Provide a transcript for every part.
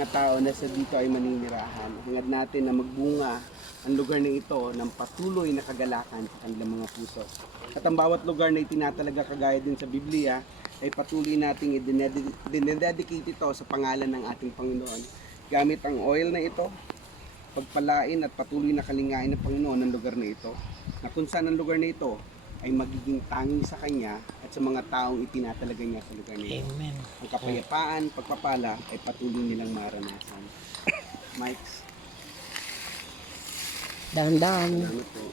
Mga tao na sa dito ay maninirahan. Hangad natin na magbunga ang lugar na ito ng patuloy na kagalakan sa kanilang mga puso. At ang bawat lugar na itinatalaga kagaya din sa Biblia ay patuloy nating dinededicate ito sa pangalan ng ating Panginoon. Gamit ang oil na ito, pagpalain at patuloy na kalingain ng Panginoon ng lugar na ito, na kung saan ang lugar na ito ay magiging tangi sa Kanya at sa mga taong itinatalaga niya sa lugar na ito. Amen. Ang kapayapaan, pagpapala ay patuloy nilang maranasan. Mikes, Dahan-dahan. salamat po.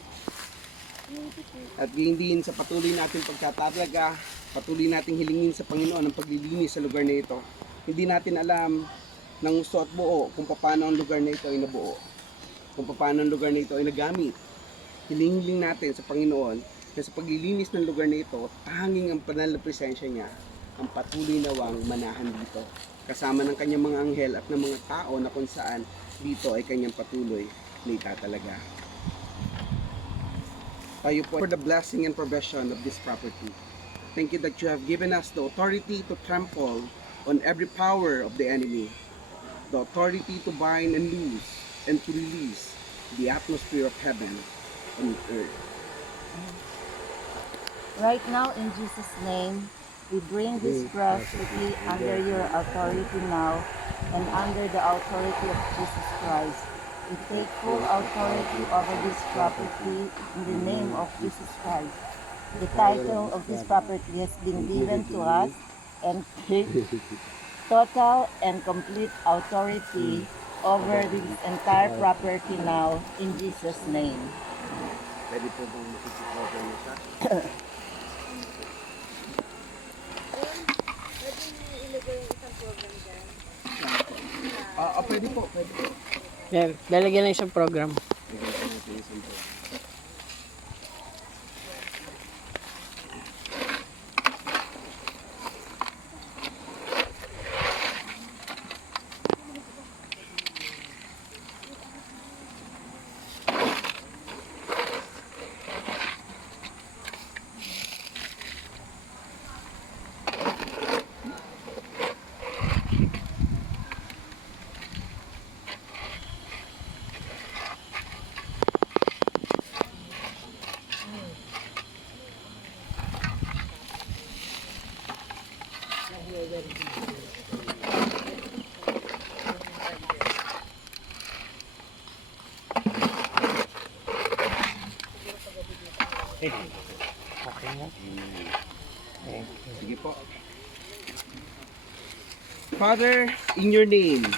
At din sa patuloy natin pagtatalaga, patuloy nating hilingin sa Panginoon ang paglilinis sa lugar na ito. Hindi natin alam ng gusto at buo kung paano ang lugar na ito ay nabuo. Kung paano ang lugar na ito ay nagamit. Hiling natin sa Panginoon na sa paglilinis ng lugar na ito, tanging ang banal na presensya niya ang patuloy nawang manahan dito. Kasama ng kanyang mga anghel at ng mga tao na kung saan dito ay kanyang patuloy na itatalaga. Tayo po for the blessing and provision of this property. Thank you that you have given us the authority to trample on every power of the enemy, the authority to bind and loose and to release the atmosphere of heaven on earth. Right now, in Jesus' name, we bring this property under your authority now and under the authority of Jesus Christ. We take full authority over this property in the name of Jesus Christ. The title of this property has been given to us and take total and complete authority over this entire property now in Jesus' name. Pwede po bang makikipagod mo siya? Pwede po, pwede po. Yeah, lalagyan ng isang program. Bigyan ko natin isang po. Okay na. Sige po. Father, in your name,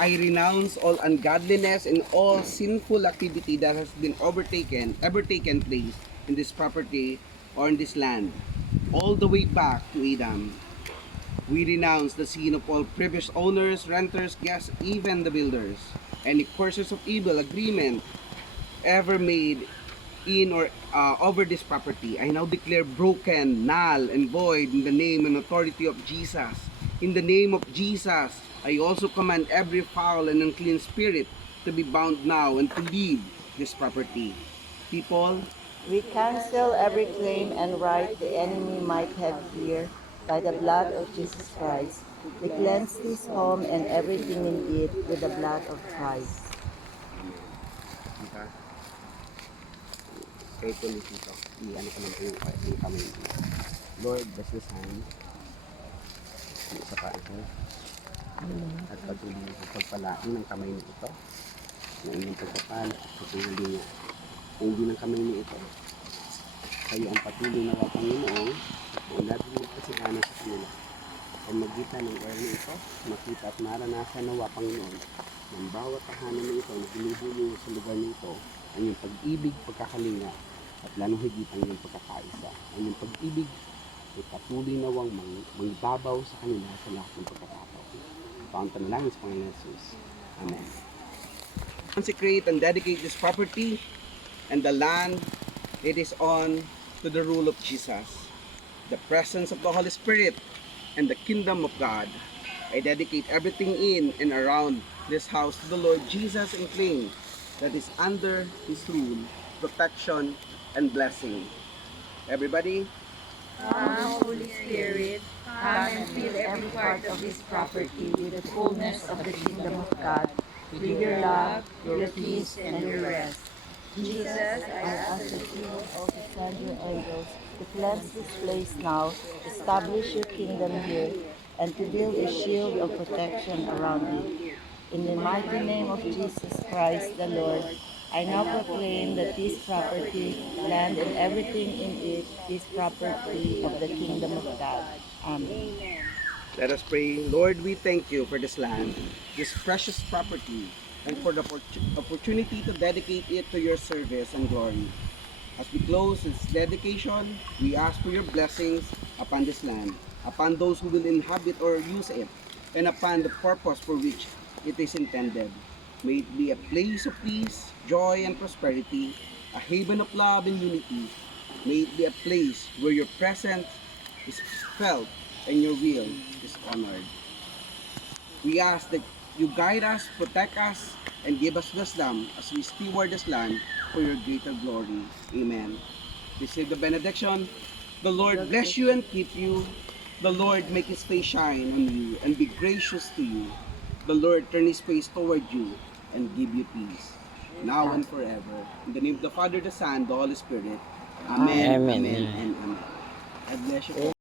I renounce all ungodliness and all sinful activity that has been ever taken place in this property or in this land, all the way back to Adam. We renounce the sin of all previous owners, renters, guests, even the builders. Any courses of evil agreement ever made in or over this property, I now declare broken, null, and void in the name and authority of Jesus. In the name of Jesus, I also command every foul and unclean spirit to be bound now and to leave this property. People, We cancel every claim and right the enemy might have here by the blood of Jesus Christ. We cleanse this home and everything in it with the blood of Christ. diba? Kay tulis ito. Ano ko lang po yung kamay dito. Lord, bless this hand. Isa pa ito. At patuloy sa pagpalain ng kamay na ito. Na inyong pagpapala at patuloy niya. Kung hindi ng kamay na ito, kayo ang patuloy na Panginoon kung natin magpasigana sa kanila. Ay magitan ng oil na ito, makita at maranasan na Panginoon ng bawat tahanan na ito na binibuli sa lugar nito ang iyong pag-ibig, pagkakalinga at lalong higit ang iyong pagkakaisa. Ang iyong pag-ibig ay patuloy nawang mangbabaw sa kanila sa lahat ng pagkakataon. Pauntan na lang sa Panginoon Jesus. Amen. Consecrate and dedicate this property and the land it is on to the rule of Jesus, the presence of the Holy Spirit, and the kingdom of God. I dedicate everything in and around this house to the Lord Jesus and claim that is under His rule, protection, and blessing. Everybody, Come, Holy Spirit, come and fill every part of this property with the fullness of the kingdom of God, with your love, your peace, and your rest. Jesus, I ask that you will also send your angels to cleanse this place now, establish your kingdom here, and to build a shield of protection around it. In the mighty name of Jesus Christ the Lord, I now proclaim that this property, land and everything in it is property of the kingdom of God. Amen. Let us pray. Lord, we thank you for this land, this precious property, and for the opportunity to dedicate it to your service and glory. As we close its dedication, we ask for your blessings upon this land, upon those who will inhabit or use it, and upon the purpose for which it is intended. May it be a place of peace, joy, and prosperity, a haven of love and unity. May it be a place where your presence is felt and your will is honored. We ask that you guide us, protect us, and give us wisdom as we steward this land for your greater glory. Amen. Receive the benediction. The Lord bless you and keep you. The Lord make his face shine on you and be gracious to you. The Lord turn his face toward you and give you peace, now and forever. In the name of the Father, the Son, the Holy Spirit. Amen, Amen. amen, and amen. God bless you.